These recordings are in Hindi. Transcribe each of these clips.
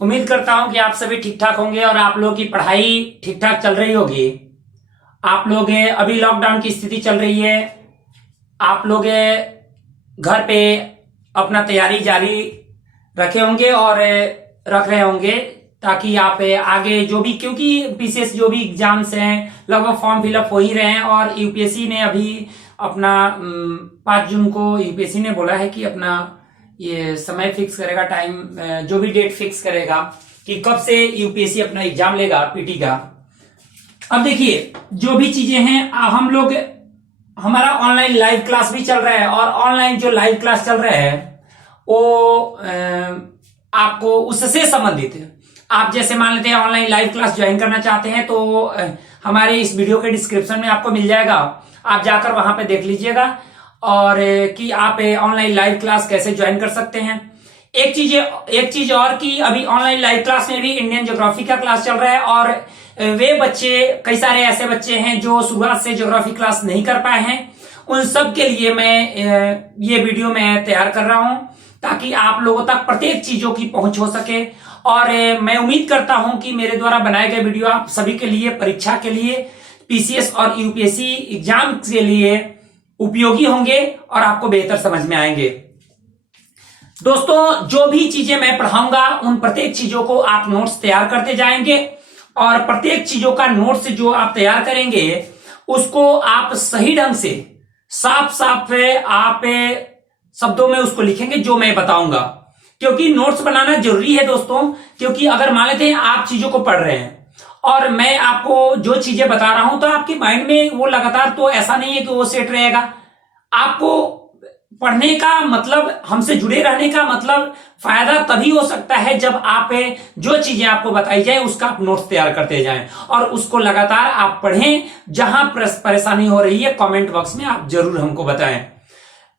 उम्मीद करता हूं कि आप सभी ठीक ठाक होंगे और आप लोगों की पढ़ाई ठीक ठाक चल रही होगी। आप लोग अभी लॉकडाउन की स्थिति चल रही है, आप लोग घर पे अपना तैयारी जारी रखे होंगे और रख रहे होंगे ताकि आप आगे जो भी, क्योंकि पीसीएस जो भी एग्जाम्स हैं लगभग फॉर्म फिलअप हो ही रहे हैं और यूपीएससी ने अभी अपना 5 जून को यूपीएससी ने बोला है कि अपना ये समय फिक्स करेगा, टाइम जो भी डेट फिक्स करेगा कि कब से यूपीएससी अपना एग्जाम लेगा पीटी का। अब देखिए जो भी चीजें हैं हम लोग, हमारा ऑनलाइन लाइव क्लास भी चल रहा है और ऑनलाइन जो लाइव क्लास चल रहा है वो आपको उससे संबंधित, आप जैसे मान लेते हैं ऑनलाइन लाइव क्लास ज्वाइन करना चाहते हैं तो हमारे इस वीडियो के डिस्क्रिप्शन में आपको मिल जाएगा, आप जाकर वहां पे देख लीजिएगा और कि आप ऑनलाइन लाइव क्लास कैसे ज्वाइन कर सकते हैं। एक चीज और कि अभी ऑनलाइन लाइव क्लास में भी इंडियन ज्योग्राफी का क्लास चल रहा है और वे बच्चे, कई सारे ऐसे बच्चे हैं जो शुरुआत से ज्योग्राफी क्लास नहीं कर पाए हैं, उन सब के लिए मैं ये वीडियो मैं तैयार कर रहा हूं ताकि आप लोगों तक प्रत्येक चीजों की पहुंच हो सके। और मैं उम्मीद करता हूं कि मेरे द्वारा बनाए गए वीडियो आप सभी के लिए, परीक्षा के लिए, पीसीएस और यूपीएससी एग्जाम के लिए उपयोगी होंगे और आपको बेहतर समझ में आएंगे। दोस्तों जो भी चीजें मैं पढ़ाऊंगा उन प्रत्येक चीजों को आप नोट्स तैयार करते जाएंगे और प्रत्येक चीजों का नोट्स जो आप तैयार करेंगे उसको आप सही ढंग से साफ साफ आप शब्दों में उसको लिखेंगे जो मैं बताऊंगा, क्योंकि नोट्स बनाना जरूरी है दोस्तों। क्योंकि अगर मान लेते हैं आप चीजों को पढ़ रहे हैं और मैं आपको जो चीजें बता रहा हूं तो आपके माइंड में वो लगातार, तो ऐसा नहीं है कि वो सेट रहेगा। आपको पढ़ने का मतलब, हमसे जुड़े रहने का मतलब फायदा तभी हो सकता है जब आप जो चीजें आपको बताई जाए उसका आप नोट्स तैयार करते जाएं और उसको लगातार आप पढ़ें। जहां परेशानी हो रही है कमेंट बॉक्स में आप जरूर हमको बताएं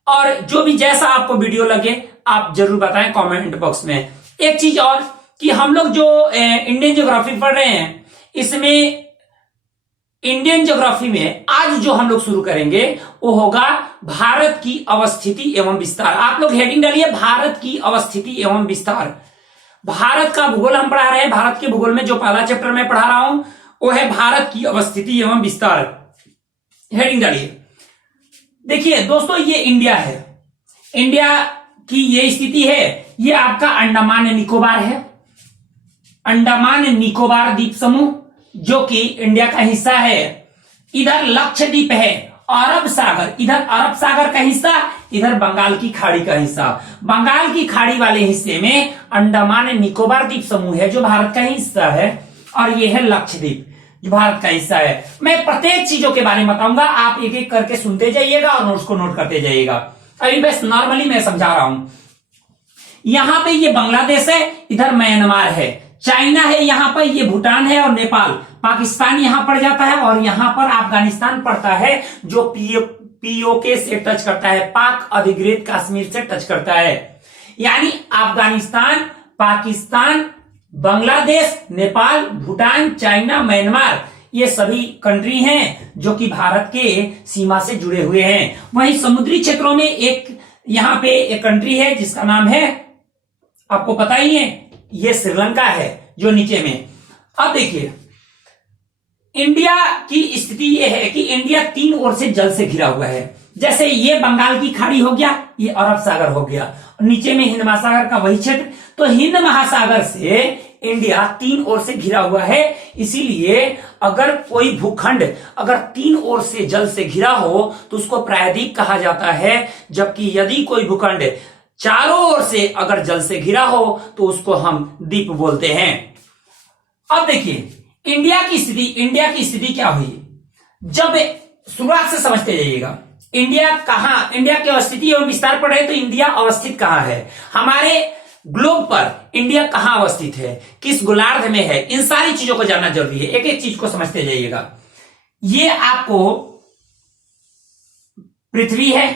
और जो भी जैसा आपको वीडियो लगे आप जरूर बताएं कमेंट बॉक्स में। एक चीज और कि हम लोग जो इंडियन ज्योग्राफी पढ़ रहे हैं इसमें इंडियन ज्योग्राफी में आज जो हम लोग शुरू करेंगे वो होगा भारत की अवस्थिति एवं विस्तार। आप लोग हेडिंग डालिए भारत की अवस्थिति एवं विस्तार। भारत का भूगोल हम पढ़ा रहे हैं, भारत के भूगोल में जो पहला चैप्टर मैं पढ़ा रहा हूं वो है भारत की अवस्थिति एवं विस्तार। हेडिंग डालिए। देखिए दोस्तों ये इंडिया है, इंडिया की ये स्थिति है, ये आपका अंडमान निकोबार है, अंडमान निकोबार द्वीप समूह जो कि इंडिया का हिस्सा है। इधर लक्षद्वीप है, अरब सागर, इधर अरब सागर का हिस्सा, इधर बंगाल की खाड़ी का हिस्सा। बंगाल की खाड़ी वाले हिस्से में अंडमान निकोबार द्वीप समूह है जो भारत का हिस्सा है और यह है लक्षद्वीप जो भारत का हिस्सा है। मैं प्रत्येक चीजों के बारे में बताऊंगा, आप एक एक करके सुनते जाइएगा और नोट्स को नोट करते जाइएगा। अभी बस नॉर्मली मैं समझा रहा हूं। यहां पे ये बांग्लादेश है, इधर म्यांमार है, चाइना है, यहां पर ये भूटान है और नेपाल, पाकिस्तान यहां पड़ जाता है और यहां पर अफगानिस्तान पड़ता है जो पीओके से टच करता है, पाक अधिकृत कश्मीर से टच करता है। यानी अफगानिस्तान, पाकिस्तान, बांग्लादेश, नेपाल, भूटान, चाइना, म्यांमार ये सभी कंट्री हैं जो कि भारत के सीमा से जुड़े हुए हैं। वहीं समुद्री क्षेत्रों में एक यहां पे एक कंट्री है जिसका नाम है, आपको पता ही है, ये श्रीलंका है जो नीचे में। अब देखिए इंडिया की स्थिति यह है कि इंडिया 3 ओर से जल से घिरा हुआ है। जैसे ये बंगाल की खाड़ी हो गया, ये अरब सागर हो गया, नीचे में हिंद महासागर का वही क्षेत्र, तो हिंद महासागर से इंडिया 3 ओर से घिरा हुआ है। इसीलिए अगर कोई भूखंड अगर 3 ओर से जल से घिरा हो तो उसको प्रायद्वीप कहा जाता है, जबकि यदि कोई भूखंड चारों ओर से अगर जल से घिरा हो तो उसको हम द्वीप बोलते हैं। अब देखिए इंडिया की स्थिति क्या हुई, जब शुरुआत से समझते जाइएगा। इंडिया की अवस्थिति एवं विस्तार पढ़ रहे तो इंडिया अवस्थित कहां है, हमारे ग्लोब पर इंडिया कहां अवस्थित है, किस गोलार्ध में है, इन सारी चीजों को जानना जरूरी है। एक एक चीज को समझते जाइएगा। ये आपको पृथ्वी है,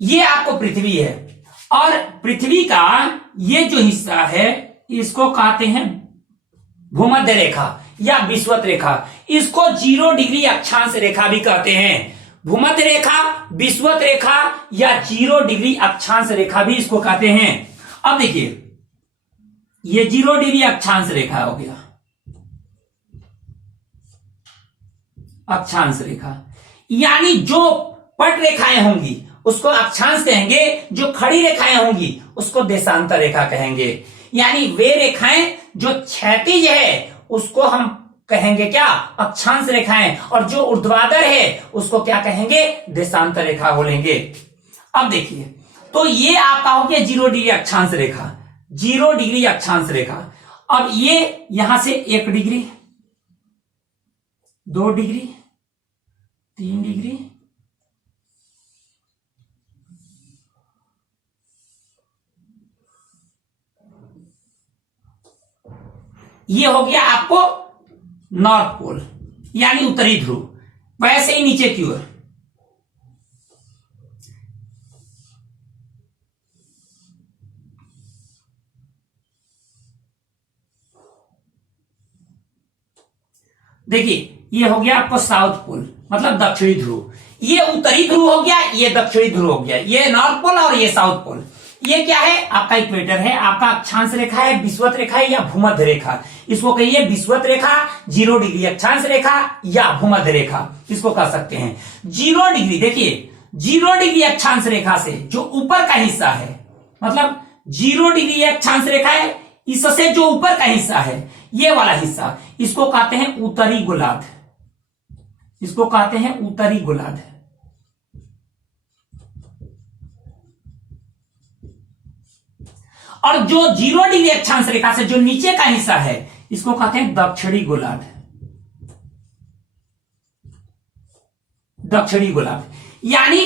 ये आपको पृथ्वी है और पृथ्वी का ये जो हिस्सा है इसको कहते हैं भूमध्य रेखा या विषुवत रेखा। इसको 0 डिग्री अक्षांश रेखा भी कहते हैं। भूमध्य रेखा, विषुवत रेखा या 0 डिग्री अक्षांश रेखा भी इसको कहते हैं। अब देखिए ये 0 डिग्री अक्षांश रेखा हो गया, अक्षांश रेखा। यानी जो पट रेखाएं होंगी उसको अक्षांश कहेंगे, जो खड़ी रेखाएं होंगी उसको देशांतर रेखा कहेंगे। यानी वे रेखाएं जो क्षैतिज है उसको हम कहेंगे क्या, अक्षांश रेखाएं, और जो ऊर्ध्वाधर है उसको क्या कहेंगे, देशांतर रेखा बोलेंगे। अब देखिए, तो ये आपका हो गया 0 डिग्री अक्षांश रेखा, 0 डिग्री अक्षांश रेखा। अब ये यहां से 1 डिग्री, 2 डिग्री, 3 डिग्री, ये हो गया आपको नॉर्थ पोल यानी उत्तरी ध्रुव। वैसे ही नीचे की ओर देखिए, ये हो गया आपको साउथ पोल मतलब दक्षिणी ध्रुव, ये उत्तरी ध्रुव हो गया, ये दक्षिणी ध्रुव हो गया, ये नॉर्थ पोल और ये साउथ पोल। ये क्या है, आपका इक्वेटर है, आपका अक्षांश रेखा है, विषुवत रेखा है या भूमध्य रेखा, इसको कहिए विषुवत रेखा, 0 डिग्री अक्षांश रेखा या भूमध्य रेखा, इसको कह सकते हैं। 0 डिग्री, देखिए 0 डिग्री अक्षांश रेखा से जो ऊपर का हिस्सा है, मतलब 0 डिग्री अक्षांश रेखा है, इससे जो ऊपर का हिस्सा है, ये वाला हिस्सा, इसको कहते हैं उत्तरी गोलार्ध, इसको कहते हैं उत्तरी गोलार्ध। और जो 0 डिग्री अक्षांश रेखा से जो नीचे का हिस्सा है, इसको कहते हैं दक्षिणी गोलार्ध, दक्षिणी गोलार्ध। यानी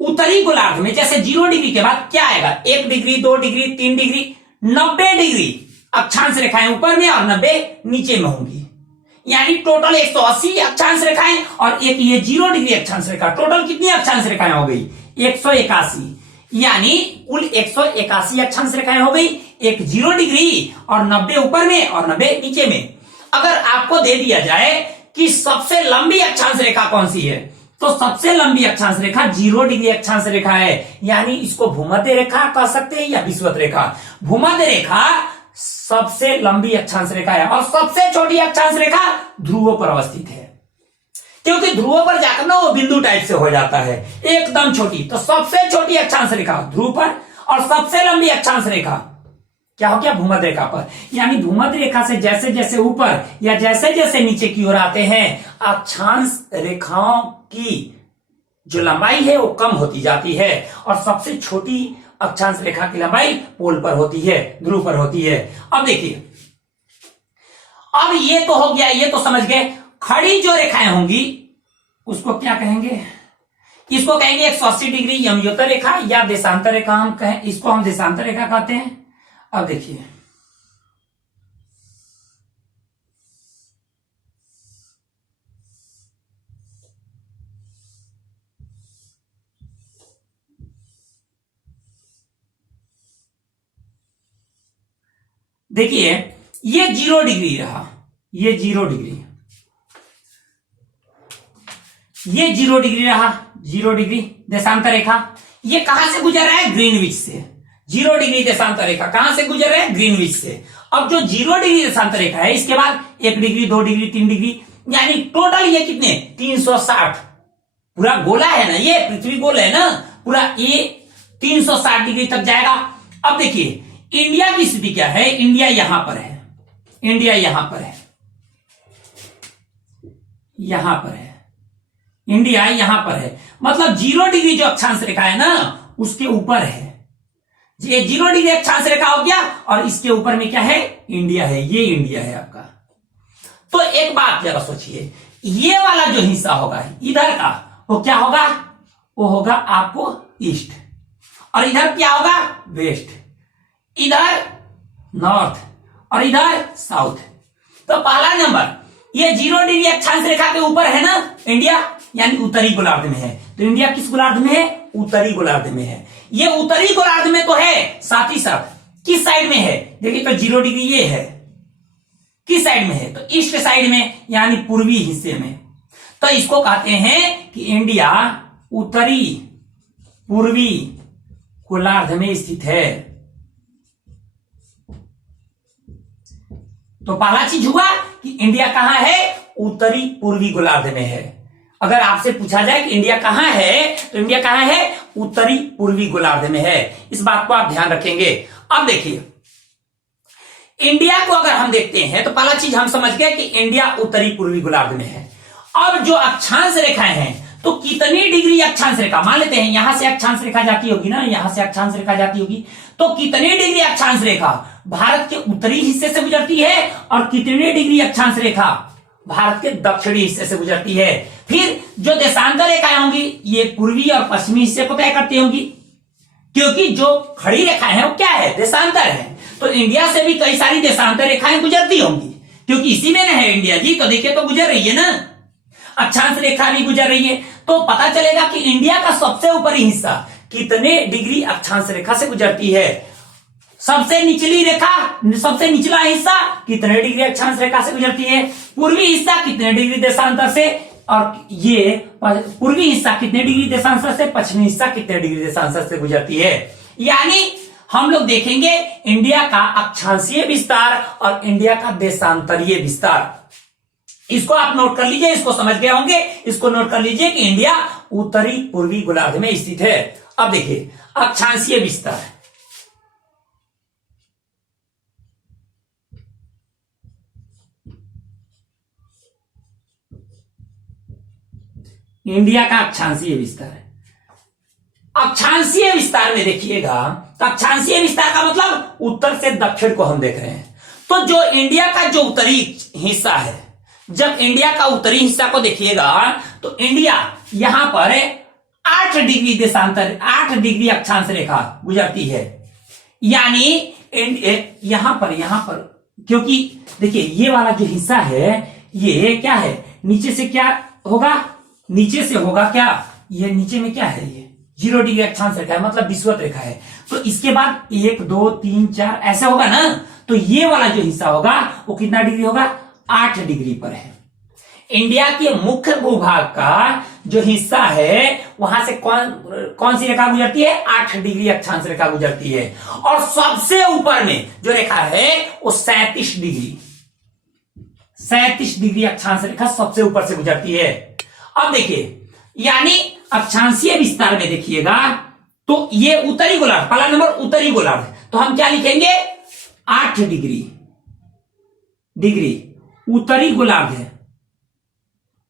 उत्तरी गोलार्ध में जैसे 0 डिग्री के बाद क्या आएगा, 1 डिग्री, 2 डिग्री, 3 डिग्री, 90 डिग्री अक्षांश रेखाएं ऊपर में और 90 नीचे में होंगी। यानी टोटल 180 अक्षांश रेखाएं और एक ये 0 डिग्री अक्षांश रेखा, टोटल कितनी अक्षांश रेखाएं हो गई, 181। यानी कुल 181 अक्षांश रेखाएं हो गई, एक 0 डिग्री और 90 ऊपर में और 90 नीचे में। अगर आपको दे दिया जाए कि सबसे लंबी अक्षांश रेखा कौन सी है, तो सबसे लंबी अक्षांश रेखा 0 डिग्री अक्षांश रेखा है। यानी इसको भूमध्य रेखा कह सकते हैं या विषुवत रेखा। भूमध्य रेखा सबसे लंबी अक्षांश रेखा है और सबसे छोटी अक्षांश रेखा ध्रुवों पर अवस्थित है, क्योंकि ध्रुवों पर जाकर ना वो बिंदु टाइप से हो जाता है एकदम छोटी। तो सबसे छोटी अक्षांश रेखा ध्रुव पर और सबसे लंबी अक्षांश रेखा क्या हो गया, भूमध्य रेखा पर। यानी भूमध्य रेखा से जैसे जैसे ऊपर या जैसे जैसे नीचे की ओर आते हैं, अक्षांश रेखाओं की जो लंबाई है वो कम होती जाती है और सबसे छोटी अक्षांश रेखा की लंबाई पोल पर होती है, ध्रुव पर होती है। अब देखिए, अब ये तो हो गया, ये तो समझ गए। खड़ी जो रेखाएं होंगी उसको क्या कहेंगे, इसको कहेंगे 180 डिग्री यमयोतर रेखा या देशांतर रेखा, हम कहें इसको, हम देशांतर रेखा कहते हैं। अब देखिए, देखिए ये 0 डिग्री रहा, ये 0 डिग्री, ये 0 डिग्री रहा, 0 डिग्री देशांतर रेखा। ये कहां से गुजर रहा है, ग्रीनविच से। 0 डिग्री देशांतर रेखा कहां से गुजर रहा है, ग्रीनविच से। अब जो 0 डिग्री देशांतर रेखा है, इसके बाद 1 डिग्री, 2 डिग्री, 3 डिग्री, यानी टोटल ये कितने, 360। पूरा गोला है ना, ये पृथ्वी गोल है ना पूरा, ये 360 डिग्री तक जाएगा। अब देखिए इंडिया की स्थिति क्या है, इंडिया यहां पर है, इंडिया यहां पर है, यहां पर है, इंडिया यहां पर है। मतलब 0 डिग्री जो अक्षांश रेखा है ना उसके ऊपर है, ये 0 डिग्री अक्षांश रेखा हो गया और इसके ऊपर में क्या है, इंडिया है, ये इंडिया है आपका। तो एक बात जरा सोचिए, ये वाला जो हिस्सा होगा इधर का, वो क्या होगा, वो होगा आपको ईस्ट, और इधर क्या होगा, वेस्ट, इधर नॉर्थ और इधर साउथ। तो पहला नंबर, ये 0 डिग्री अक्षांश रेखा के ऊपर है ना इंडिया, यानी उत्तरी गोलार्ध में है। तो इंडिया किस गोलार्ध में है, उत्तरी गोलार्ध में है। ये उत्तरी गोलार्ध में तो है, साथ ही साथ किस साइड में है, देखिए तो 0 डिग्री ये है, किस साइड में है, तो ईस्ट साइड में, यानी पूर्वी हिस्से में। तो इसको कहते हैं कि इंडिया उत्तरी पूर्वी गोलार्ध में स्थित है। तो पहला चीज हुआ कि इंडिया कहां है, उत्तरी पूर्वी गोलार्ध में है। अगर आपसे पूछा जाए कि इंडिया कहां है, तो इंडिया कहां है, उत्तरी पूर्वी गोलार्ध में है। इस बात को आप ध्यान रखेंगे। अब देखिए, इंडिया को अगर हम देखते हैं तो पहला चीज हम समझ गए कि इंडिया उत्तरी पूर्वी गोलार्ध में है। अब जो अक्षांश रेखाएं हैं, तो कितनी डिग्री अक्षांश रेखा, मान लेते हैं यहां से अक्षांश रेखा जाती होगी ना, यहां से अक्षांश रेखा जाती होगी, तो कितनी डिग्री अक्षांश रेखा भारत के उत्तरी हिस्से से गुजरती है और कितनी डिग्री अक्षांश रेखा भारत के दक्षिणी हिस्से से गुजरती है। फिर जो देशांतर रेखाएं होंगी ये पूर्वी और पश्चिमी हिस्से को तय करती होंगी, क्योंकि जो खड़ी रेखाएं हैं वो क्या है, देशांतर है। तो इंडिया से भी कई सारी देशांतर रेखाएं गुजरती होंगी, क्योंकि इसी में ना है इंडिया जी, तो देखिए तो गुजर रही है ना, अक्षांश रेखा भी गुजर रही है। तो पता चलेगा कि इंडिया का सबसे ऊपरी हिस्सा कितने डिग्री अक्षांश रेखा से गुजरती है, सबसे निचली रेखा, सबसे निचला हिस्सा कितने डिग्री अक्षांश रेखा से गुजरती है, पूर्वी हिस्सा कितने डिग्री देशांतर से, और ये पूर्वी हिस्सा कितने डिग्री देशांतर से, पश्चिमी हिस्सा कितने डिग्री देशांतर से गुजरती है। यानी हम लोग देखेंगे इंडिया का अक्षांशीय विस्तार और इंडिया का देशांतरीय विस्तार। इसको आप नोट कर लीजिए, इसको समझ गए होंगे, इसको नोट कर लीजिए कि इंडिया उत्तरी पूर्वी गोलार्ध में स्थित है। अब देखिए अक्षांशीय विस्तार, इंडिया का अक्षांशीय विस्तार, अक्षांशीय विस्तार में देखिएगा तो अक्षांशीय विस्तार का मतलब उत्तर से दक्षिण को हम देख रहे हैं। तो जो इंडिया का जो उत्तरी हिस्सा है, जब इंडिया का उत्तरी हिस्सा को देखिएगा तो इंडिया यहां पर 8 डिग्री देशांतर, 8 डिग्री अक्षांश रेखा गुजरती है। यानी यहां पर क्योंकि देखिए ये वाला जो हिस्सा है ये क्या है, नीचे से क्या होगा, नीचे से होगा क्या, ये नीचे में क्या है, ये 0 डिग्री अक्षांश रेखा है, मतलब विषुवत रेखा है। तो इसके बाद 1 2 3 4 ऐसे होगा ना, तो ये वाला जो हिस्सा होगा वो कितना डिग्री होगा, 8 डिग्री पर है। इंडिया के मुख्य भूभाग का जो हिस्सा है वहां से कौन सी रेखा गुजरती है, 8 डिग्री अक्षांश रेखा गुजरती है। और सबसे ऊपर में जो रेखा है वो 37 डिग्री अक्षांश रेखा सबसे ऊपर से गुजरती है। अब देखिए, यानी अक्षांशीय विस्तार में देखिएगा तो ये उत्तरी गोलार्ध, पहला नंबर उत्तरी गोलार्ध, तो हम क्या लिखेंगे, 8 डिग्री उत्तरी गोलार्ध है,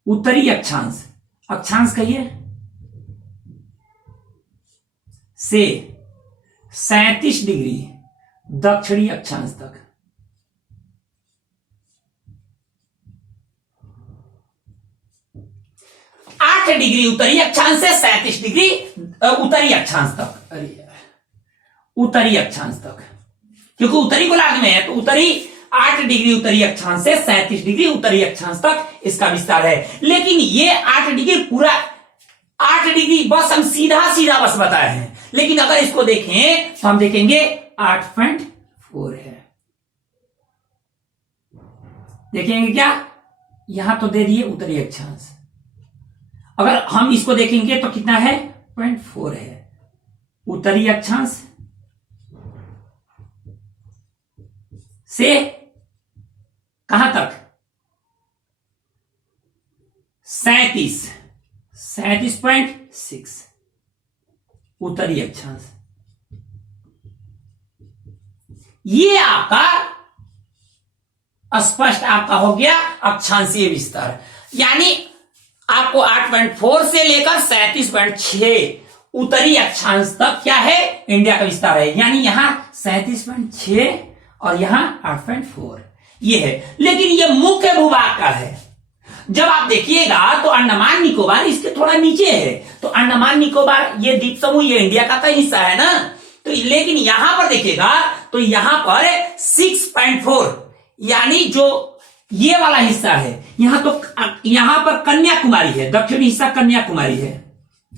उत्तरी अक्षांश, अक्षांश कहिए से 37 डिग्री दक्षिणी अक्षांश तक। डिग्री उत्तरी अक्षांश से 37 डिग्री उत्तरी अक्षांश तक, अरे उत्तरी अक्षांश तक, क्योंकि उत्तरी गोलार्ध में है तो उत्तरी 8 डिग्री उत्तरी अक्षांश से 37 डिग्री उत्तरी अक्षांश तक इसका विस्तार है। लेकिन ये 8 डिग्री पूरा 8 डिग्री बस हम सीधा बस बताए हैं, लेकिन अगर इसको देखें तो हम देखेंगे 8.4 है। देखेंगे क्या, यहां तो दे दिए उत्तरी अक्षांश, अगर हम इसको देखेंगे तो कितना है, 0.4 है उत्तरी अक्षांश से कहां तक, 37.6 उत्तरी अक्षांश। ये आपका स्पष्ट आपका हो गया अक्षांशीय विस्तार। यानी आपको 8.4 से लेकर 37.6 उत्तरी अक्षांश तक क्या है, इंडिया का विस्तार है। यानी यहां 37.6 और यहां 8.4 ये है। लेकिन ये मुख्य भूभाग का है। जब आप देखिएगा तो अंडमान निकोबार इसके थोड़ा नीचे है, तो अंडमान निकोबार ये द्वीप समूह ये इंडिया का हिस्सा है ना, तो लेकिन यहां पर देखिएगा तो यहां पर 6.4 यानी जो ये वाला हिस्सा है, यहां पर कन्याकुमारी है, दक्षिणी हिस्सा कन्याकुमारी है,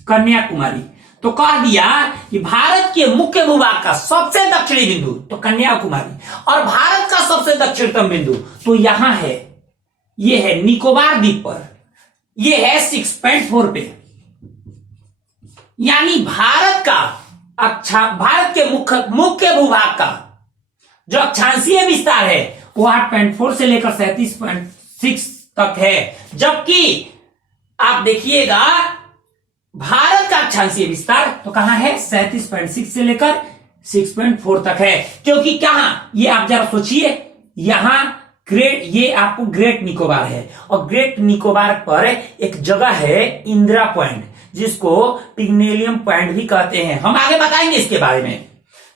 कन्याकुमारी। तो कह दिया कि भारत के मुख्य भूभाग का सबसे दक्षिणी बिंदु तो कन्याकुमारी, और भारत का सबसे दक्षिणतम बिंदु तो यहां है, ये है निकोबार द्वीप पर, ये है 6.4 पे। यानी भारत के मुख्य भूभाग का जो अक्षांशीय विस्तार है वो 8.4 से लेकर 37.6 तक है। जबकि आप देखिएगा भारत का अक्षांशीय विस्तार तो कहां है, 37.6 से लेकर 6.4 तक है। क्योंकि कहां, ये आप जरा सोचिए, यहां ये आपको ग्रेट निकोबार है, और ग्रेट निकोबार पर एक जगह है इंदिरा पॉइंट, जिसको पिग्मेलियन पॉइंट भी कहते हैं, हम आगे बताएंगे इसके बारे में।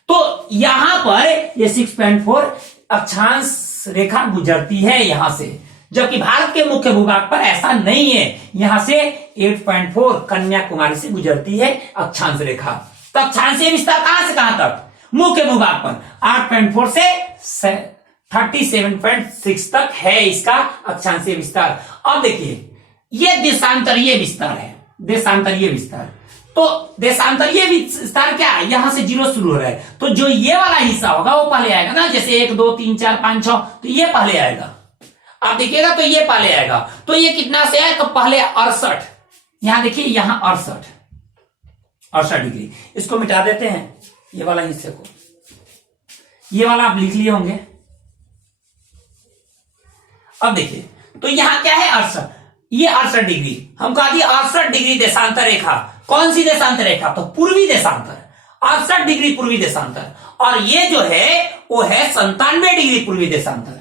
तो यहां पर ये 6.4 अक्षांश रेखा गुजरती है यहां से, जबकि भारत के मुख्य भूभाग पर ऐसा नहीं है। यहां से 8.4 कन्याकुमारी से गुजरती है अक्षांश रेखा। तो अक्षांशीय विस्तार कहां से कहां तक, मुख्य भूभाग पर 8.4 से 37.6 तक है इसका अक्षांशीय विस्तार। अब देखिए ये देशांतरीय विस्तार है, देशांतरीय विस्तार। तो देशांतरीय विस्तार क्या है, यहां से 0 शुरू हो रहा है, तो जो ये वाला हिस्सा होगा वो पहले आएगा ना, जैसे 1 2 3 4 5 6, तो ये पहले आएगा। आप देखिएगा तो ये पहले आएगा। तो ये कितना से है, तो पहले 68, यहां देखिए यहां 68 डिग्री। इसको मिटा देते हैं, ये वाला हिस्से को, ये वाला आप लिख लिए होंगे। अब देखिए तो यहां क्या है 68, ये 68 डिग्री, हम कहा दिए 68 डिग्री देशांतर रेखा। कौन सी देशांतर रेखा, तो पूर्वी देशांतर, 68 डिग्री पूर्वी देशांतर। और ये जो है वो है 97 डिग्री पूर्वी देशांतर।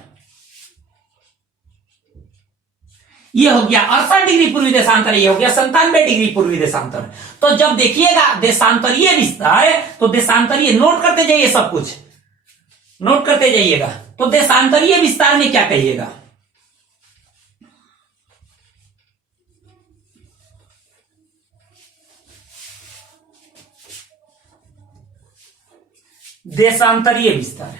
ये हो गया 68 डिग्री पूर्वी देशांतर, ये हो गया 97 डिग्री पूर्वी देशांतर। तो जब देखिएगा देशांतरीय विस्तार, तो देशांतरीय नोट करते जाइए, सब कुछ नोट करते जाइएगा। तो देशांतरीय विस्तार में क्या कहिएगा, देशांतरीय विस्तार,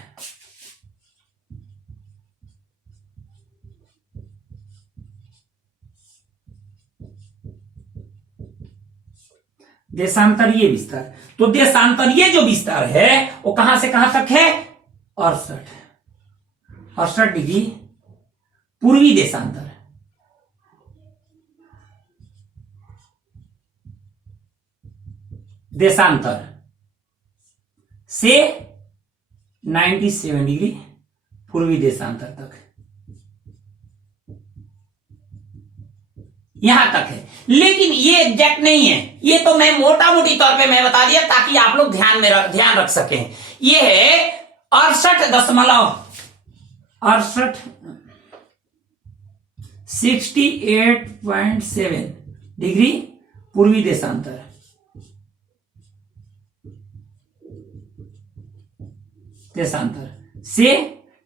देशांतरीय विस्तार। तो देशांतरीय जो विस्तार है वो कहां से कहां तक है, 68 डिग्री पूर्वी देशांतर, देशांतर से 97 डिग्री पूर्वी देशांतर तक, यहां तक है। लेकिन ये एग्जैक्ट नहीं है, ये तो मैं मोटा मोटी तौर पे मैं बता दिया ताकि आप लोग ध्यान रख सकें। ये है 68.7 डिग्री पूर्वी देशांतर, से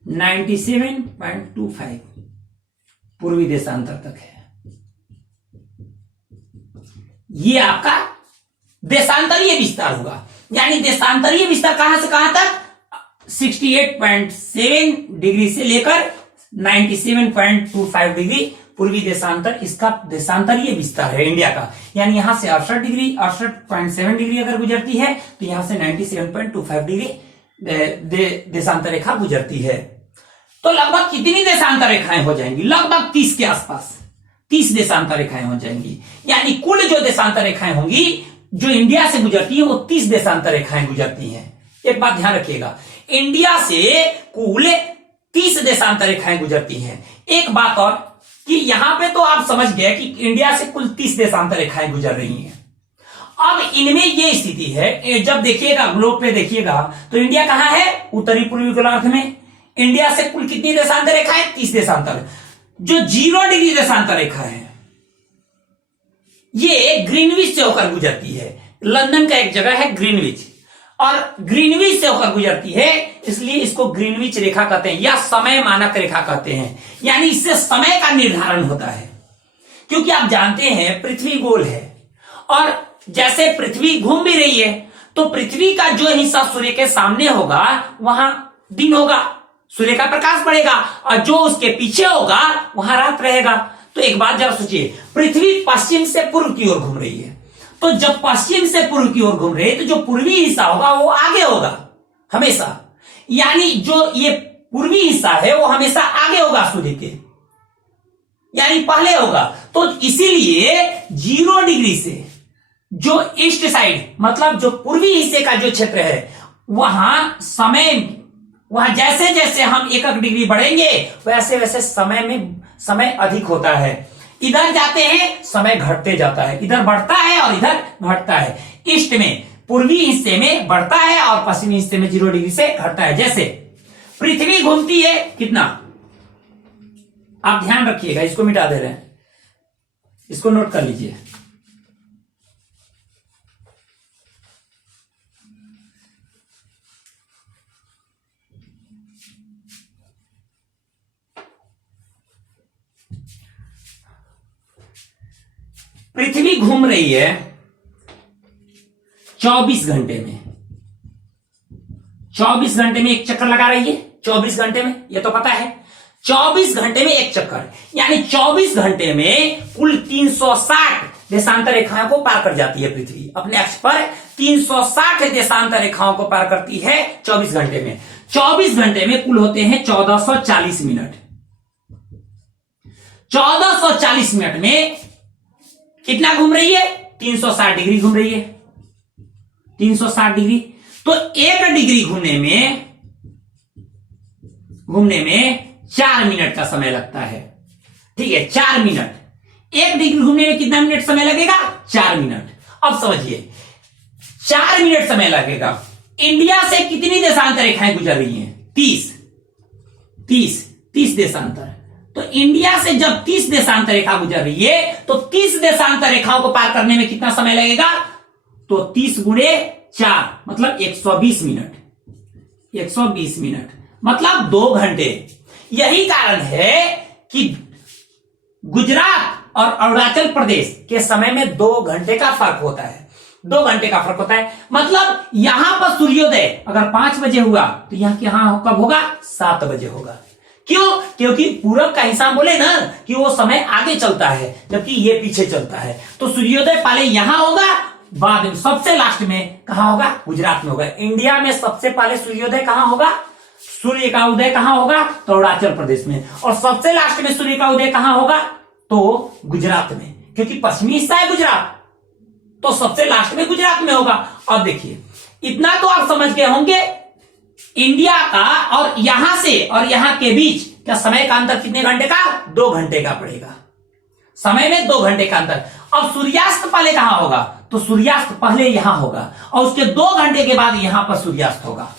97.25 पूर्वी देशांतर तक है। ये आपका देशांतरीय विस्तार होगा। यानी देशांतरीय विस्तार कहां से कहां तक, 68.7 डिग्री से लेकर 97.25 डिग्री पूर्वी देशांतर, इसका देशांतरीय विस्तार है इंडिया का। यानी यहां से 68.7 डिग्री अगर गुजरती है तो यहां से 97.25 डिग्री देशांतर रेखा गुजरती है। तो लगभग कितनी देशांतर रेखाएं हो जाएंगी, लगभग 30 के आसपास 30 देशांतर रेखाएं हो जाएंगी। यानी कुल जो देशांतर रेखाएं होंगी जो इंडिया से गुजरती है वो 30 देशांतर रेखाएं गुजरती हैं। एक बात ध्यान रखिएगा, इंडिया से कुल 30 देशांतर रेखाएं गुजरती हैं। एक बात और कि यहां पे तो आप समझ गए कि इंडिया से कुल 30 देशांतर रेखाएं गुजर रही हैं। अब इनमें ये स्थिति है, जब देखिएगा ग्लोब पे देखिएगा तो इंडिया कहां है, उत्तरी पूर्वी गोलार्ध में। इंडिया से कुल कितनी देशांतर रेखाएं, 30 देशांतर। जो 0 डिग्री देशांतर रेखा है ये ग्रीनविच से होकर गुजरती है। लंदन का एक जगह है ग्रीनविच, और ग्रीनविच से होकर गुजरती है, इसलिए इसको ग्रीनविच रेखा कहते हैं या समय मानक रेखा कहते हैं। यानी इससे समय का निर्धारण होता है, क्योंकि आप जानते हैं पृथ्वी गोल है और जैसे पृथ्वी घूम भी रही है तो पृथ्वी का जो हिस्सा सूर्य के सामने होगा वहां दिन होगा, सूर्य का प्रकाश पड़ेगा, और जो उसके पीछे होगा वहां रात रहेगा। तो एक बात जरा सोचिए, पृथ्वी पश्चिम से पूर्व की ओर घूम रही है, तो जब पश्चिम से पूर्व की ओर घूम रही है तो जो पूर्वी हिस्सा होगा वो आगे होगा हमेशा। यानी जो ये पूर्वी हिस्सा है वो हमेशा आगे होगा सूर्य के, यानी पहले होगा। तो इसीलिए 0 डिग्री से जो ईस्ट साइड मतलब जो पूर्वी हिस्से का जो क्षेत्र है वहां समय वहां जैसे जैसे हम 1 डिग्री बढ़ेंगे वैसे वैसे समय अधिक होता है। इधर जाते हैं समय घटते जाता है, इधर बढ़ता है और इधर घटता है। ईस्ट में पूर्वी हिस्से में बढ़ता है और पश्चिमी हिस्से में 0 डिग्री से घटता है। जैसे पृथ्वी घूमती है कितना, आप ध्यान रखिएगा, इसको मिटा दे रहे हैं, इसको नोट कर लीजिए। पृथ्वी घूम रही है 24 घंटे में, 24 घंटे में एक चक्कर लगा रही है। 24 घंटे में, ये तो पता है, 24 घंटे में एक चक्कर, यानी 24 घंटे में कुल 360 देशांतर रेखाओं को पार कर जाती है। पृथ्वी अपने अक्ष पर 360 देशांतर रेखाओं को पार करती है 24 घंटे में। 24 घंटे में कुल होते हैं 1440 मिनट। 1440 मिनट में कितना घूम रही है? 360 डिग्री घूम रही है। 360 डिग्री, तो 1 डिग्री घूमने में 4 मिनट का समय लगता है। ठीक है, 4 मिनट। 1 डिग्री घूमने में कितना मिनट समय लगेगा? 4 मिनट। अब समझिए, 4 मिनट समय लगेगा। इंडिया से कितनी देशांतर रेखाएं गुजर रही हैं? 30 देशांतर। तो इंडिया से जब 30 देशांतर रेखा गुजर रही है तो 30 देशांतर रेखाओं को पार करने में कितना समय लगेगा? तो 30 गुणे 4 मतलब 120 मिनट। 120 मिनट मतलब 2 घंटे। यही कारण है कि गुजरात और अरुणाचल प्रदेश के समय में 2 घंटे का फर्क होता है। 2 घंटे का फर्क होता है, मतलब यहां पर सूर्योदय अगर 5 बजे हुआ तो यहां कब होगा? 7 बजे होगा। क्यों? क्योंकि पूरब का हिस्सा बोले ना कि वो समय आगे चलता है जबकि ये पीछे चलता है। तो सूर्योदय पहले यहां होगा, बाद में सबसे लास्ट में कहां होगा? गुजरात में होगा। इंडिया में सबसे पहले सूर्योदय कहां होगा? सूर्य का उदय कहां होगा? तो अरुणाचल प्रदेश में। और सबसे लास्ट में सूर्य का उदय कहां होगा? तो गुजरात में, क्योंकि पश्चिमी हिस्सा है गुजरात, तो सबसे लास्ट में गुजरात में होगा। अब देखिए, इतना तो आप समझ गए होंगे इंडिया का और यहां से और यहां के बीच का समय का अंतर कितने घंटे का? 2 घंटे का पड़ेगा। समय में 2 घंटे का अंतर। अब सूर्यास्त पहले कहां होगा? तो सूर्यास्त पहले यहां होगा और उसके 2 घंटे के बाद यहां पर सूर्यास्त होगा।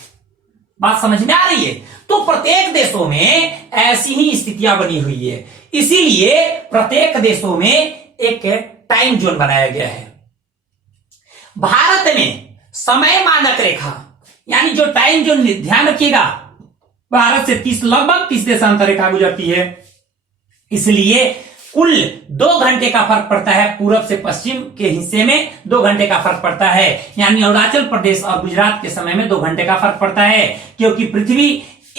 बात समझ में आ रही है? तो प्रत्येक देशों में ऐसी ही स्थितियां बनी हुई है, इसीलिए प्रत्येक देशों में एक टाइम जोन बनाया गया है। भारत में समय मानक रेखा यानी जो टाइम जोन, ध्यान रखिएगा, भारत से लगभग 30 देशांतर रेखा गुजरती है, इसलिए कुल 2 घंटे का फर्क पड़ता है। पूरब से पश्चिम के हिस्से में 2 घंटे का फर्क पड़ता है, यानी अरुणाचल प्रदेश और गुजरात के समय में 2 घंटे का फर्क पड़ता है, क्योंकि पृथ्वी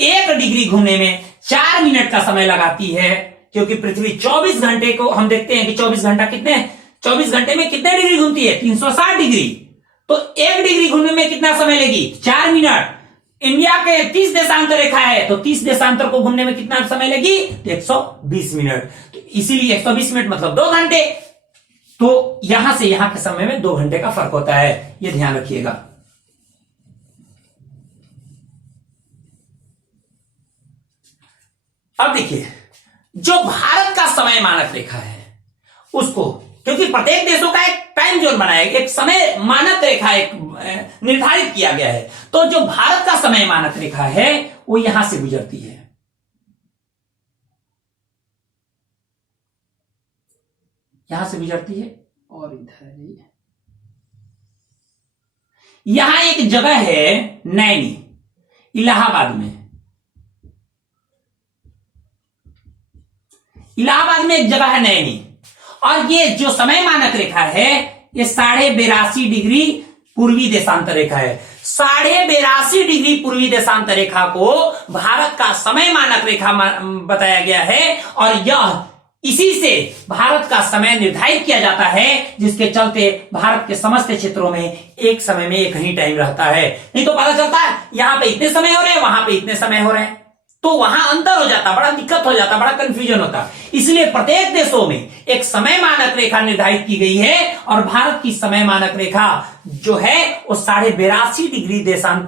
1 डिग्री घूमने में 4 मिनट का समय लगाती है। क्योंकि पृथ्वी 24 घंटे को हम देखते हैं कि 24 घंटा कितने, 24 घंटे में कितने डिग्री घूमती है? 360 डिग्री। तो 1 डिग्री घूमने में कितना समय लेगी? 4 मिनट। इंडिया के 30 देशांतर रेखा है तो 30 देशांतर को घूमने में कितना समय लेगी? 120 मिनट। तो इसीलिए 120 मिनट मतलब 2 घंटे। तो यहां से यहां के समय में 2 घंटे का फर्क होता है, यह ध्यान रखिएगा। अब देखिए, जो भारत का समय मानक रेखा है उसको, क्योंकि प्रत्येक देशों का एक टाइम जोन बनाया गया, एक समय मानक रेखा एक निर्धारित किया गया है, तो जो भारत का समय मानक रेखा है वो यहां से गुजरती है। यहां से गुजरती है और इधर है। यहां एक जगह है नैनी, इलाहाबाद में। इलाहाबाद में एक जगह है नैनी, और ये जो समय मानक रेखा है ये 82.5 डिग्री पूर्वी देशांतर रेखा है। 82.5 डिग्री पूर्वी देशांतर रेखा को भारत का समय मानक रेखा बताया गया है, और यह इसी से भारत का समय निर्धारित किया जाता है, जिसके चलते भारत के समस्त क्षेत्रों में एक समय में एक ही टाइम रहता है। नहीं तो पता चलता है यहां पे इतने समय हो रहे हैं, वहां पे इतने समय हो रहे हैं। तो वहां अंतर हो जाता, बड़ा दिक्कत हो जाता, बड़ा कंफ्यूजन होता। इसलिए प्रत्येक देशों में एक समय मानक रेखा निर्धारित की गई है और भारत की समय मानक रेखा जो है वो 82.5 डिग्री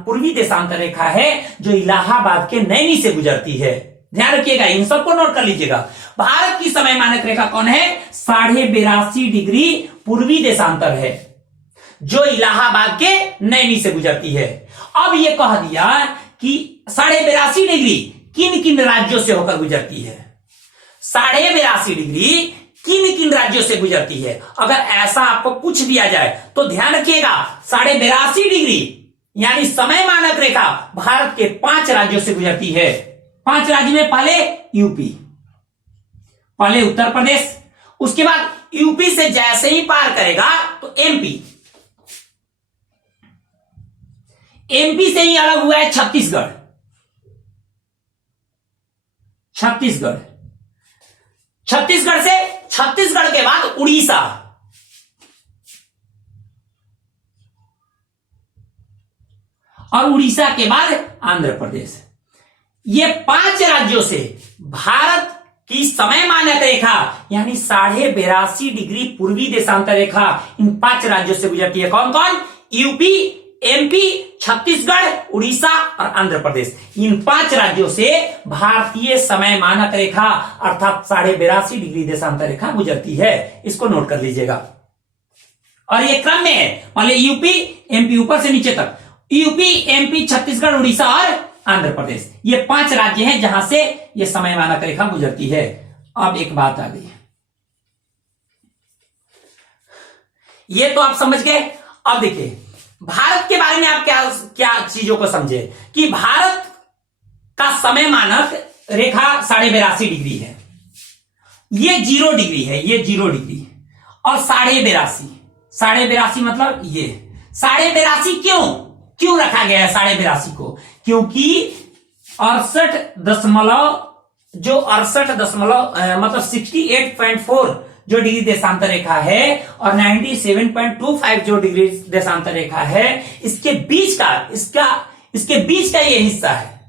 पूर्वी देशांतर रेखा है, जो इलाहाबाद के नैनी से गुजरती है। ध्यान रखिएगा, इन सबको नोट कर लीजिएगा। भारत की समय मानक रेखा कौन है? 82.5 डिग्री पूर्वी देशांतर है, जो इलाहाबाद के नैनी से गुजरती है। अब ये कह दिया कि 82.5 डिग्री किन किन राज्यों से होकर गुजरती है। 82.5 डिग्री किन किन राज्यों से गुजरती है, अगर ऐसा आपको पूछ दिया जाए तो ध्यान रखिएगा 82.5 डिग्री यानी समय मानक रेखा भारत के 5 राज्यों से गुजरती है। 5 राज्य में पहले यूपी, पहले उत्तर प्रदेश, उसके बाद यूपी से जैसे ही पार करेगा तो एमपी, एमपी से ही अलग हुआ है छत्तीसगढ़, छत्तीसगढ़, छत्तीसगढ़ से, छत्तीसगढ़ के बाद उड़ीसा, और उड़ीसा के बाद आंध्र प्रदेश। ये 5 राज्यों से भारत की समय मानक रेखा यानी 82.5 डिग्री पूर्वी देशांतर रेखा इन 5 राज्यों से गुजरती है। कौन कौन? यूपी, एमपी, छत्तीसगढ़, उड़ीसा और आंध्र प्रदेश। इन 5 राज्यों से भारतीय समय मानक रेखा अर्थात 82.5 डिग्री देशांतर रेखा गुजरती है। इसको नोट कर लीजिएगा। और ये क्रम में है, पहले यूपी, एमपी, ऊपर से नीचे तक यूपी, एमपी, छत्तीसगढ़, उड़ीसा और आंध्र प्रदेश। ये 5 राज्य हैं जहां से ये समय मानक रेखा गुजरती है। अब एक बात आ गई, ये तो आप समझ गए। अब देखिए भारत के बारे में आप क्या क्या चीजों को समझे कि भारत का समय मानक रेखा 82.5 डिग्री है, ये 0 डिग्री है, ये 0 डिग्री और 82.5, 82.5 मतलब ये 82.5 क्यों रखा गया है 82.5 को? क्योंकि 68.4 जो डिग्री देशांतर रेखा है और 97.25 जो डिग्री देशांतर रेखा है, इसके बीच का ये हिस्सा है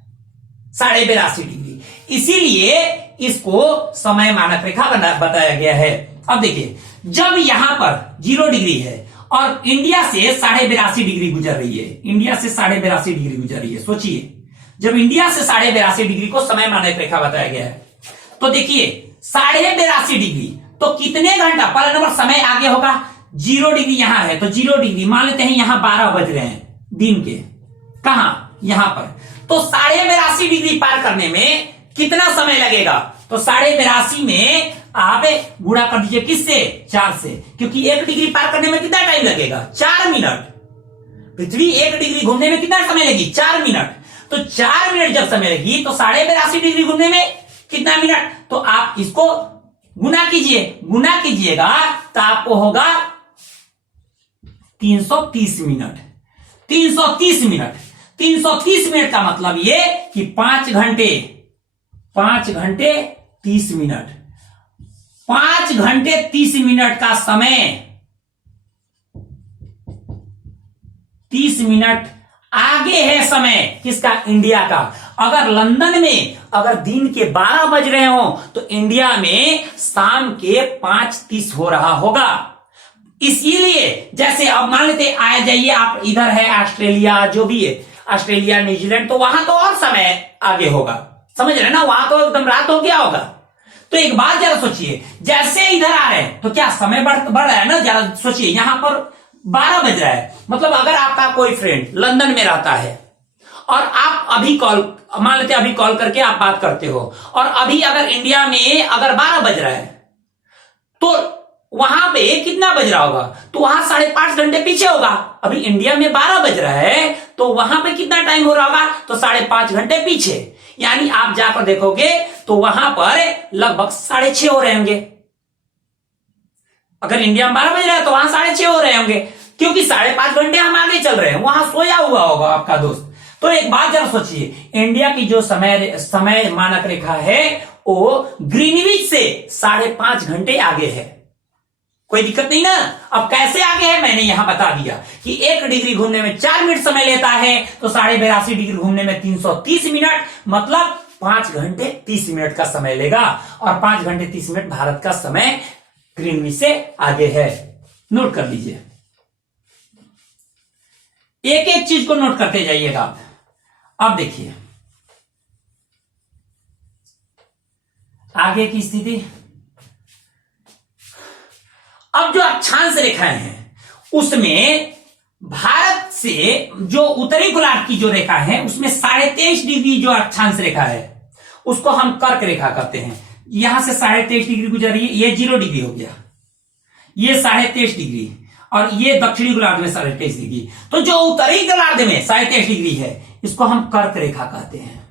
82.5 डिग्री। इसीलिए इसको समय मानक रेखा बताया गया है। अब देखिए जब यहां पर 0 डिग्री है और इंडिया से 82.5 डिग्री गुजर रही है, इंडिया से 82.5 डिग्री गुजर रही है, सोचिए जब इंडिया से 82.5 डिग्री को समय मानक रेखा बताया गया है, तो देखिए 82.5 डिग्री तो कितने घंटा, पहला नंबर समय आगे होगा, 0 डिग्री यहां है तो 0 डिग्री मान लेते हैं, यहां 12 बज रहे हैं दिन के, कहां? यहां पर, तो 82.5 डिग्री पार करने में कितना समय लगेगा? तो 82.5 में आप गुणा कर दीजिए किससे? 4 से, क्योंकि 1 डिग्री पार करने में कितना टाइम लगेगा? 4 मिनट। पृथ्वी 1 डिग्री घूमने में कितना समय लगी? 4 मिनट। तो 4 मिनट जब समय लगी तो 82.5 डिग्री घूमने में कितना मिनट? तो आप इसको गुना कीजिए, गुना कीजिएगा तो आपको होगा 330 मिनट। 330 मिनट, 330 मिनट का मतलब ये कि 5 घंटे 30 मिनट, 5 घंटे 30 मिनट का समय, 30 मिनट आगे है समय किसका? इंडिया का। अगर लंदन में अगर दिन के 12 बज रहे हो तो इंडिया में शाम के 5:30 हो रहा होगा। इसीलिए जैसे अब मान लेते आ जाइए आप, इधर है ऑस्ट्रेलिया, जो भी है ऑस्ट्रेलिया, न्यूजीलैंड, तो वहां तो और समय आगे होगा, समझ रहे ना, वहां तो एकदम रात हो गया होगा। तो एक बात जरा सोचिए, जैसे इधर आ रहे हैं तो क्या समय बढ़ रहा है ना, जरा सोचिए यहां पर 12 बज रहा है, मतलब अगर आपका कोई फ्रेंड लंदन में रहता है और आप अभी कॉल, मान लेते अभी कॉल करके आप बात करते हो, और अभी अगर इंडिया में अगर 12 बज रहा है तो वहां पे कितना बज रहा होगा? तो वहां 5.5 घंटे पीछे होगा। अभी इंडिया में 12 बज रहा है तो वहां पे कितना टाइम हो रहा होगा? तो 5.5 घंटे पीछे। यानी आप जाकर देखोगे तो वहां पर लगभग 6:30 हो रहे होंगे। अगर इंडिया में 12 बज रहा है तो वहां 6:30 हो रहे होंगे, क्योंकि 5.5 घंटे हम आगे चल रहे हैं, वहां सोया हुआ होगा आपका दोस्त। तो एक बात जरा सोचिए, इंडिया की जो समय मानक रेखा है वो ग्रीनविच से 5.5 घंटे आगे है। कोई दिक्कत नहीं ना। अब कैसे आगे है मैंने यहां बता दिया कि 1 डिग्री घूमने में 4 मिनट समय लेता है, तो 82.5 डिग्री घूमने में 330 मिनट, मतलब 5 घंटे 30 मिनट का समय लेगा और 5 घंटे 30 मिनट भारत का समय ग्रीनविच से आगे है। नोट कर लीजिए, एक एक चीज को नोट करते जाइएगा आप। अब देखिए आगे की स्थिति। अब जो अक्षांश रेखाएं हैं उसमें भारत से जो उत्तरी गोलार्ध की जो रेखा है उसमें 23.5 डिग्री जो अक्षांश रेखा है उसको हम कर्क रेखा कहते हैं। यहां से 23.5 डिग्री गुजर रही है, ये 0 डिग्री हो गया, ये 23.5 डिग्री और ये दक्षिणी गोलार्ध में 23.5 डिग्री। तो जो उत्तरी गोलार्ध में 23.5 डिग्री है इसको हम कर्क रेखा कहते हैं।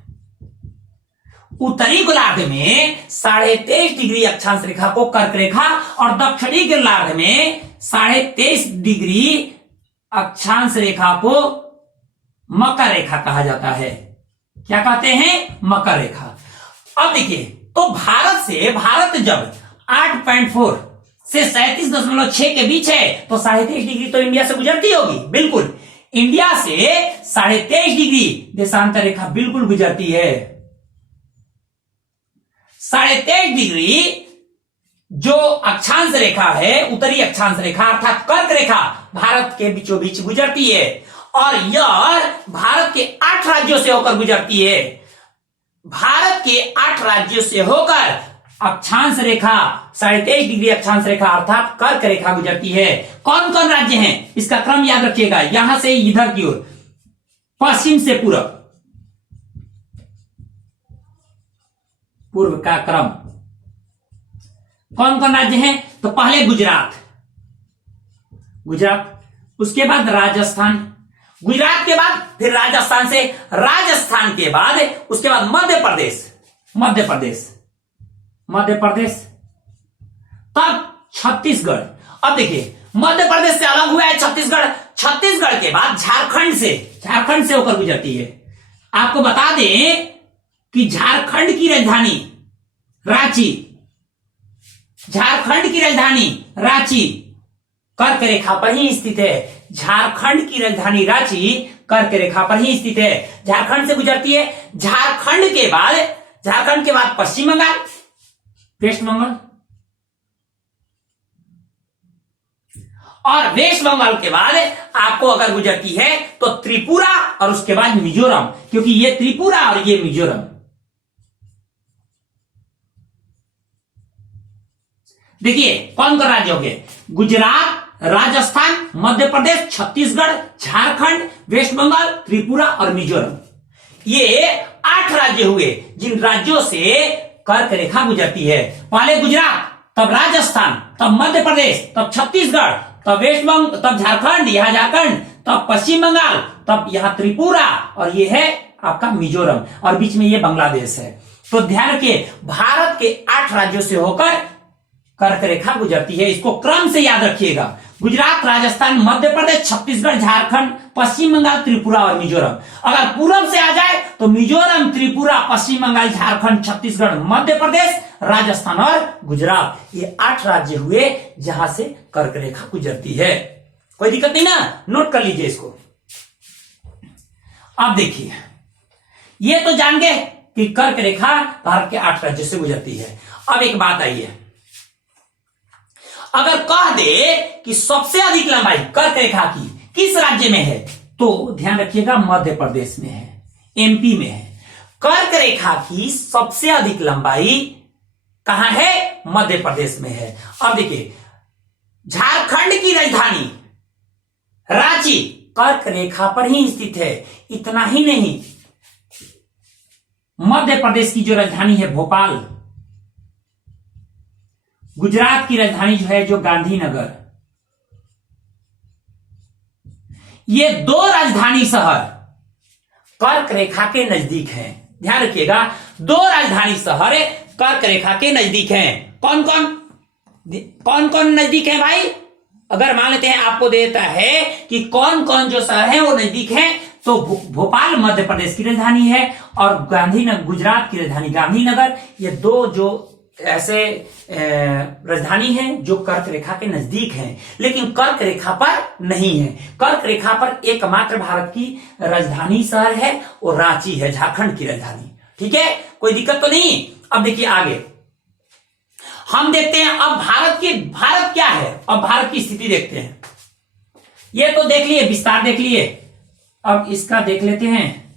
उत्तरी गोलार्ध में 23.5 डिग्री अक्षांश रेखा को कर्क रेखा और दक्षिणी गोलार्ध में 23.5 डिग्री अक्षांश रेखा को मकर रेखा कहा जाता है। क्या कहते हैं? मकर रेखा। अब देखिए, तो भारत जब 8.4 से 37.6 के बीच है तो 23.5 डिग्री तो इंडिया से गुजरती होगी, बिल्कुल। इंडिया से 23.5 डिग्री देशांतर रेखा बिल्कुल गुजरती है। 23.5 डिग्री जो अक्षांश रेखा है, उत्तरी अक्षांश रेखा अर्थात कर्क रेखा भारत के बीचों बीच गुजरती है और यह भारत के 8 राज्यों से होकर गुजरती है। भारत के 8 राज्यों से होकर अक्षांश रेखा 23.5 डिग्री अक्षांश रेखा अर्थात कर्क रेखा गुजरती है। कौन कौन राज्य हैं इसका क्रम याद रखिएगा, यहां से इधर की ओर, पश्चिम से पूर्व, पूर्व का क्रम। कौन कौन राज्य हैं? तो पहले गुजरात, उसके बाद राजस्थान, गुजरात के बाद फिर राजस्थान से, राजस्थान के बाद उसके बाद मध्य प्रदेश, तब छत्तीसगढ़। अब देखिए मध्य प्रदेश से अलग हुआ है छत्तीसगढ़ के बाद झारखंड से होकर गुजरती है। आपको बता दें कि झारखंड की रांची कर्क रेखा पर ही स्थित है। झारखंड की राजधानी रांची कर्क रेखा पर ही स्थित है, झारखंड से गुजरती है। झारखंड के बाद पश्चिम बंगाल, वेस्ट बंगाल, और वेस्ट बंगाल के बाद आपको अगर गुजरती है तो त्रिपुरा और उसके बाद मिजोरम, क्योंकि ये त्रिपुरा और ये मिजोरम। देखिए कौन कौन राज्य हो गए? गुजरात, राजस्थान, मध्य प्रदेश, छत्तीसगढ़, झारखंड, वेस्ट बंगाल, त्रिपुरा और मिजोरम। ये 8 राज्य हुए जिन राज्यों से कर्क रेखा गुजरती है। पहले गुजरात, तब राजस्थान, तब मध्य प्रदेश, तब छत्तीसगढ़, तब वेस्ट बंगाल, तब झारखंड, यहां झारखंड, तब पश्चिम बंगाल, तब यहां त्रिपुरा और ये है आपका मिजोरम और बीच में ये बांग्लादेश है। तो ध्यान रखिए भारत के 8 राज्यों से होकर कर्क रेखा गुजरती है, इसको क्रम से याद रखिएगा। गुजरात, राजस्थान, मध्य प्रदेश, छत्तीसगढ़, झारखंड, पश्चिम बंगाल, त्रिपुरा और मिजोरम। अगर पूर्व से आ जाए तो मिजोरम, त्रिपुरा, पश्चिम बंगाल, झारखंड, छत्तीसगढ़, मध्य प्रदेश, राजस्थान और गुजरात, ये 8 राज्य हुए जहां से कर्क रेखा गुजरती है। कोई दिक्कत नहीं ना, नोट कर लीजिए इसको। अब देखिए, ये तो जान गए कि कर्क रेखा भारत के 8 राज्यों से गुजरती है। अब एक बात आई है, अगर कह दे कि सबसे अधिक लंबाई कर्क रेखा की किस राज्य में है तो ध्यान रखिएगा मध्य प्रदेश में है, एमपी में है। कर्क रेखा की सबसे अधिक लंबाई कहां है? मध्य प्रदेश में है। अब देखिए झारखंड की राजधानी रांची कर्क रेखा पर ही स्थित है। इतना ही नहीं, मध्य प्रदेश की जो राजधानी है भोपाल, गुजरात की राजधानी जो है जो गांधीनगर, ये 2 राजधानी शहर कर्क रेखा के नजदीक हैं। ध्यान रखिएगा 2 राजधानी शहर कर्क रेखा के नजदीक हैं। कौन कौन नजदीक है भाई? अगर मान लेते हैं आपको देता है कि कौन कौन जो शहर हैं वो नजदीक हैं, तो भोपाल मध्य प्रदेश की राजधानी है और गांधीनगर गुजरात की राजधानी गांधीनगर। ये 2 जो ऐसे राजधानी हैं जो कर्क रेखा के नजदीक हैं, लेकिन कर्क रेखा पर नहीं है। कर्क रेखा पर एकमात्र भारत की राजधानी शहर है और रांची है, झारखंड की राजधानी। ठीक है, कोई दिक्कत तो नहीं। अब देखिए आगे हम देखते हैं अब भारत क्या है, अब भारत की स्थिति देखते हैं। ये तो देख लिए, विस्तार देख लिए, अब इसका देख लेते हैं।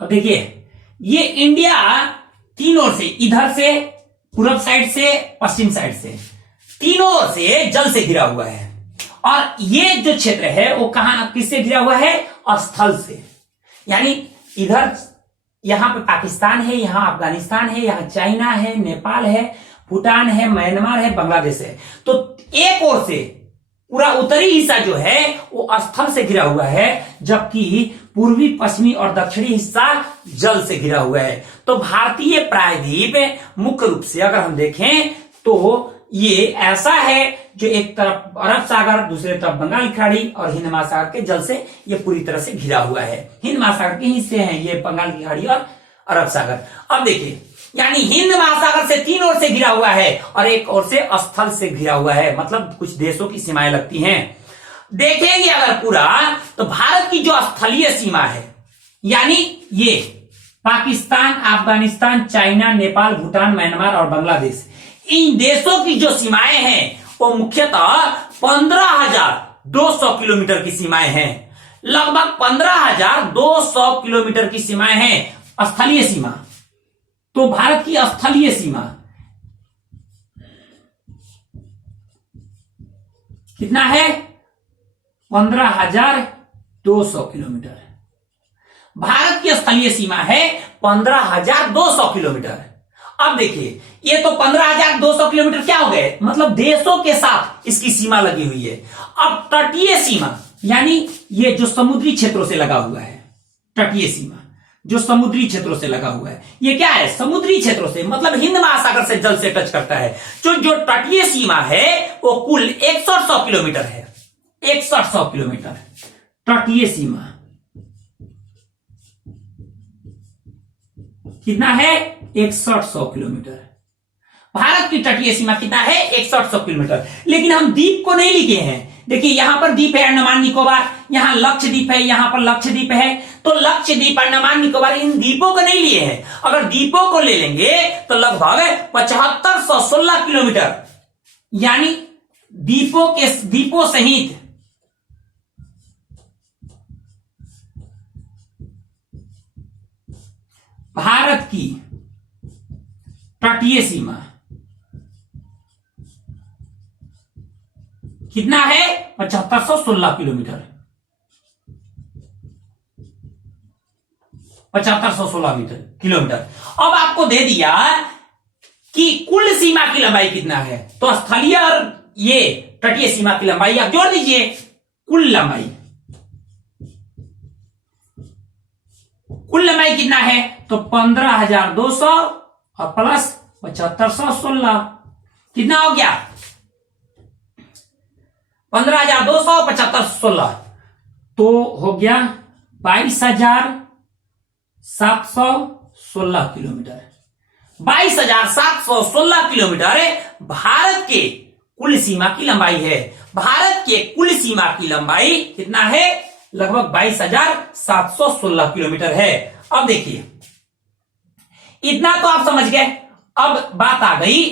अब देखिए ये इंडिया तीन ओर से, इधर से, पूर्व साइड से, पश्चिम साइड से, तीनों ओर से जल से घिरा हुआ है। और ये जो क्षेत्र है वो कहां, किससे घिरा हुआ है, स्थल से। यानी इधर यहां पे पाकिस्तान है, यहां अफगानिस्तान है, यहां चाइना है, नेपाल है, भूटान है, म्यांमार है, बांग्लादेश है। तो एक ओर से पूरा उत्तरी हिस्सा जो है वो स्थल से घिरा हुआ है, जबकि पूर्वी, पश्चिमी और दक्षिणी हिस्सा जल से घिरा हुआ है। तो भारतीय प्रायद्वीप मुख्य रूप से अगर हम देखें तो ये ऐसा है जो एक तरफ अरब सागर, दूसरे तरफ बंगाल की खाड़ी और हिंद महासागर के जल से ये पूरी तरह से घिरा हुआ है। हिंद महासागर के हिस्से हैं ये बंगाल की खाड़ी और अरब सागर। अब देखिए यानी हिंद महासागर से तीन ओर से घिरा हुआ है और एक ओर से स्थल से घिरा हुआ है, मतलब कुछ देशों की सीमाएं लगती हैं। देखेंगे अगर पूरा तो भारत की जो स्थलीय सीमा है, यानी ये पाकिस्तान, अफगानिस्तान, चाइना, नेपाल, भूटान, म्यांमार और बांग्लादेश, इन देशों की जो सीमाएं हैं वो मुख्यतः 15,200 किलोमीटर की सीमाएं हैं। लगभग 15,200 किलोमीटर की सीमाएं हैं स्थलीय सीमा। तो भारत की स्थलीय सीमा कितना है, 15,200 किलोमीटर। भारत की स्थलीय सीमा है 15,200 किलोमीटर। अब देखिए ये तो 15,200 किलोमीटर क्या हो गए, मतलब देशों के साथ इसकी सीमा लगी हुई है। अब तटीय सीमा यानी ये जो समुद्री क्षेत्रों से लगा हुआ है, तटीय सीमा जो समुद्री क्षेत्रों से लगा हुआ है, ये क्या है, समुद्री क्षेत्रों से, मतलब हिंद महासागर से जल से टच करता है। जो तटीय सीमा है वो कुल 6100 किलोमीटर है, 6100 किलोमीटर तटीय सीमा। कितना है, 6100 किलोमीटर। भारत की तटीय सीमा कितना है, 6100 किलोमीटर। लेकिन हम द्वीप को नहीं लिखे हैं। देखिए यहां पर द्वीप है अंडमान निकोबार, यहां लक्षद्वीप है, यहां पर लक्षद्वीप है। तो लक्षद्वीप, अंडमान निकोबार, इन द्वीपों को नहीं लिए हैं। अगर द्वीपों को ले लेंगे तो लगभग 7516 किलोमीटर, यानी द्वीपों सहित भारत की तटीय सीमा कितना है, 7516 किलोमीटर, 7516 किलोमीटर। अब आपको दे दिया कि कुल सीमा की लंबाई कितना है, तो स्थलीय और ये तटीय सीमा की लंबाई आप जोड़ दीजिए। कुल लंबाई कितना है, तो 15,200 और प्लस 7516 कितना हो गया, 15,200 7516 तो हो गया 22,716 किलोमीटर। 22,716 किलोमीटर भारत के कुल सीमा की लंबाई है। भारत के कुल सीमा की लंबाई कितना है, लगभग 22,716 किलोमीटर है। अब देखिए इतना तो आप समझ गए। अब बात आ गई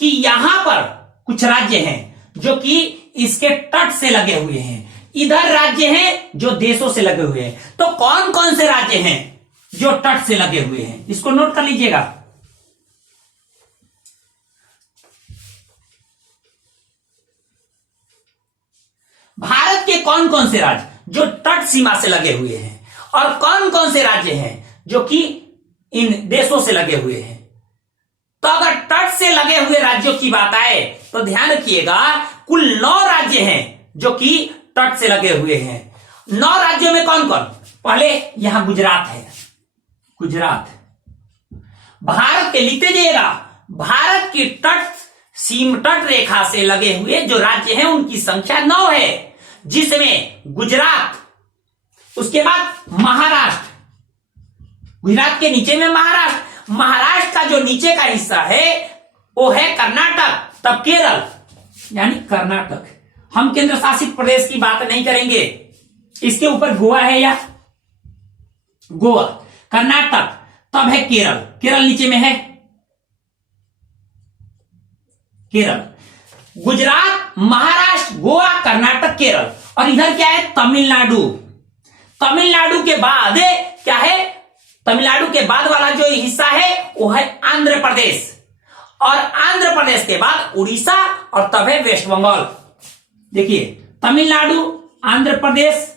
कि यहां पर कुछ राज्य हैं जो कि इसके तट से लगे हुए हैं, इधर राज्य हैं जो देशों से लगे हुए हैं। तो कौन कौन से राज्य हैं जो तट से लगे हुए हैं, इसको नोट कर लीजिएगा। भारत के कौन कौन से राज्य जो तट सीमा से लगे हुए हैं और कौन कौन से राज्य हैं जो कि इन देशों से लगे हुए हैं। तो अगर तट से लगे हुए राज्यों की बात आए तो ध्यान रखिएगा कुल 9 राज्य हैं जो कि तट से लगे हुए हैं। 9 राज्यों में कौन कौन, पहले यहां गुजरात है, गुजरात भारत के, लिखते जाइएगा, भारत की तट रेखा से लगे हुए जो राज्य हैं उनकी संख्या 9 है, जिसमें गुजरात, उसके बाद महाराष्ट्र, गुजरात के नीचे में महाराष्ट्र, महाराष्ट्र का जो नीचे का हिस्सा है वो है कर्नाटक, तब केरल यानी कर्नाटक। हम केंद्र शासित प्रदेश की बात नहीं करेंगे, इसके ऊपर गोवा है या गोवा, कर्नाटक, तब है केरल, केरल नीचे में है केरल, गुजरात, महाराष्ट्र, गोवा, कर्नाटक, केरल, और इधर क्या है तमिलनाडु। तमिलनाडु के बाद क्या है, तमिलनाडु के बाद वाला जो हिस्सा है वो है आंध्र प्रदेश, और आंध्र प्रदेश के बाद उड़ीसा, और तब है वेस्ट बंगाल। देखिए तमिलनाडु, आंध्र प्रदेश,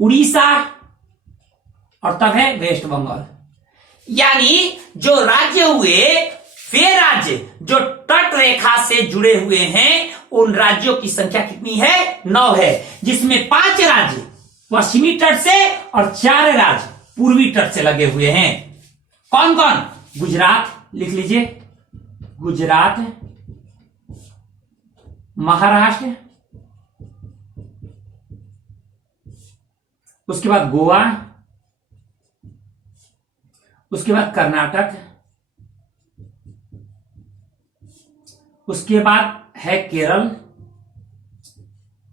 उड़ीसा, और तब है वेस्ट बंगाल। यानी जो राज्य हुए वे राज्य जो तट रेखा से जुड़े हुए हैं उन राज्यों की संख्या कितनी है, 9 है, जिसमें 5 राज्य पश्चिमी तट से और 4 राज्य पूर्वी तट से लगे हुए हैं। कौन कौन, गुजरात लिख लीजिए, गुजरात, महाराष्ट्र, उसके बाद गोवा, उसके बाद कर्नाटक, उसके बाद है केरल।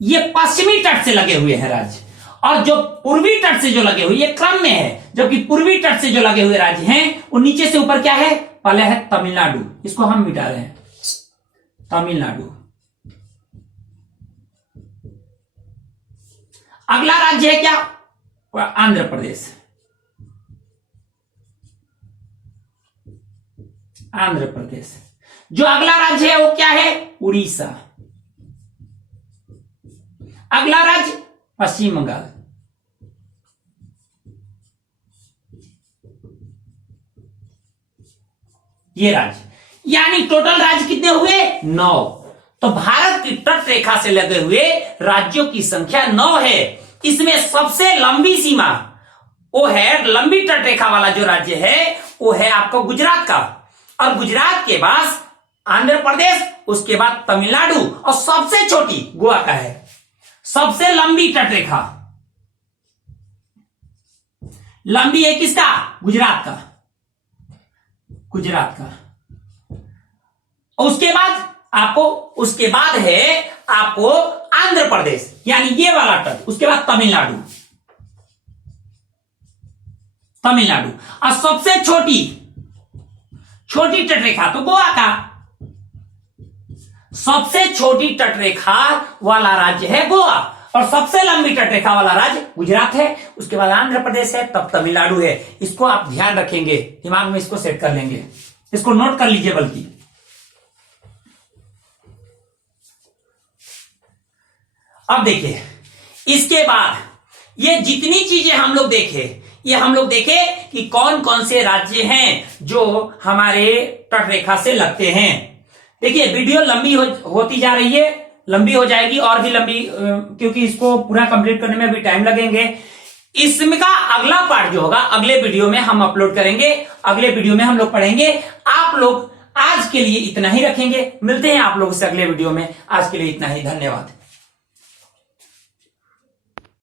ये पश्चिमी तट से लगे हुए हैं राज्य, और जो पूर्वी तट से जो लगे हुए ये क्रम में है, जबकि पूर्वी तट से जो लगे हुए राज्य हैं वो नीचे से ऊपर क्या है, पहले है तमिलनाडु, इसको हम मिटा रहे हैं, तमिलनाडु। अगला राज्य है क्या, आंध्र प्रदेश, आंध्र प्रदेश। जो अगला राज्य है वो क्या है, उड़ीसा। अगला राज्य पश्चिम बंगाल। ये राज्य, यानी टोटल राज्य कितने हुए, 9। तो भारत की तट रेखा से लगे हुए राज्यों की संख्या 9 है। इसमें सबसे लंबी सीमा वो है, लंबी तट रेखा वाला जो राज्य है वो है आपका गुजरात का, और गुजरात के बाद आंध्र प्रदेश, उसके बाद तमिलनाडु, और सबसे छोटी गोवा का है। सबसे लंबी तट रेखा लंबी है किसका, गुजरात का, गुजरात का। उसके बाद उसके बाद है आपको आंध्र प्रदेश, यानी ये वाला तट, उसके बाद तमिलनाडु, तमिलनाडु, और सबसे छोटी तट रेखा तो गोवा का। सबसे छोटी तट रेखा वाला राज्य है गोवा, और सबसे लंबी तट रेखा वाला राज्य गुजरात है, उसके बाद आंध्र प्रदेश है, तब तमिलनाडु है। इसको आप ध्यान रखेंगे, दिमाग में इसको सेट कर लेंगे, इसको नोट कर लीजिए। बल्कि अब देखिए, इसके बाद ये जितनी चीजें हम लोग देखे कि कौन कौन से राज्य हैं जो हमारे तट रेखा से लगते हैं। देखिए वीडियो लंबी होती जा रही है, लंबी हो जाएगी और भी लंबी, क्योंकि इसको पूरा कंप्लीट करने में भी टाइम लगेंगे। इसमें का अगला पार्ट जो होगा अगले वीडियो में हम अपलोड करेंगे, अगले वीडियो में हम लोग पढ़ेंगे। आप लोग आज के लिए इतना ही रखेंगे, मिलते हैं आप लोगों से अगले वीडियो में। आज के लिए इतना ही, धन्यवाद।